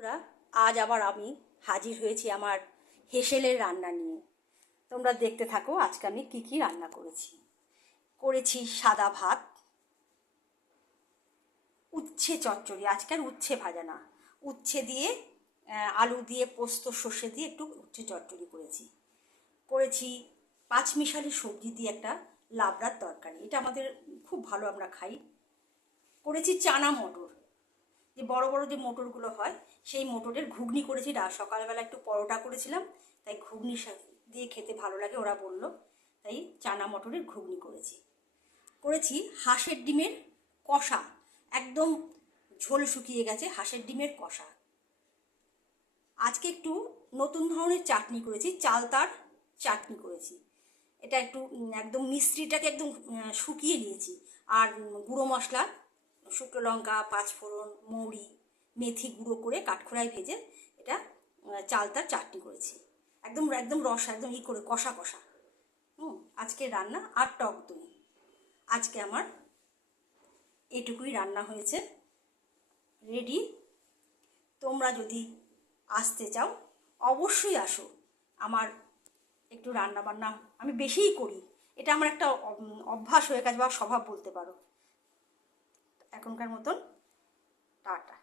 বন্ধুরা, আজ আবার আমি হাজির হয়েছি আমার হেসেলের রান্না নিয়ে। তোমরা দেখতে থাকো আজকে আমি কি কি রান্না করেছি সাদা ভাত, উচ্ছে চচ্চড়ি, আজকে আর উচ্ছে ভাজা না, উচ্ছে দিয়ে আলু দিয়ে পোস্ত সর্ষে দিয়ে একটু উচ্ছে চচ্চড়ি করেছি পাঁচমিশালি সবজি দিয়ে একটা লাবড়ার তরকারি, এটা আমাদের খুব ভালো, আমরা খাই। করেছি চানা মটর, যে বড় বড় যে মোটরগুলো হয় সেই মোটরের ঘুগনি করেছি। সকালবেলা একটু পরোটা করেছিলাম, তাই ঘুগনি দিয়ে খেতে ভালো লাগে ওরা বলল, তাই চানা মটরের ঘুগনি করেছি হাঁসের ডিমের কষা, একদম ঝোল শুকিয়ে গেছে হাঁসের ডিমের কষা। আজকে একটু নতুন ধরনের চাটনি করেছি, চালতার চাটনি করেছি। এটা একটু একদম মিশ্রিটাকে একদম শুকিয়ে নিয়েছি, আর গুঁড়ো মশলা, শুকনো লঙ্কা, পাঁচফোড়ন, মৌরি, মেথি গুঁড়ো করে কাঠখোলায় ভেজে এটা চালতার চাটনি করেছি। একদম একদম রস, একদম করে কষা কষা। আজকে রান্না আর টক দই। আজকে আমার এটুকুই রান্না হয়েছে, রেডি। তোমরা যদি আসতে চাও অবশ্যই আসো। আমার একটু রান্না বান্না আমি বেশিই করি, এটা আমার একটা অভ্যাস হয়ে গেছে বা স্বভাব বলতে পারো। এখনকার মতন টাটা।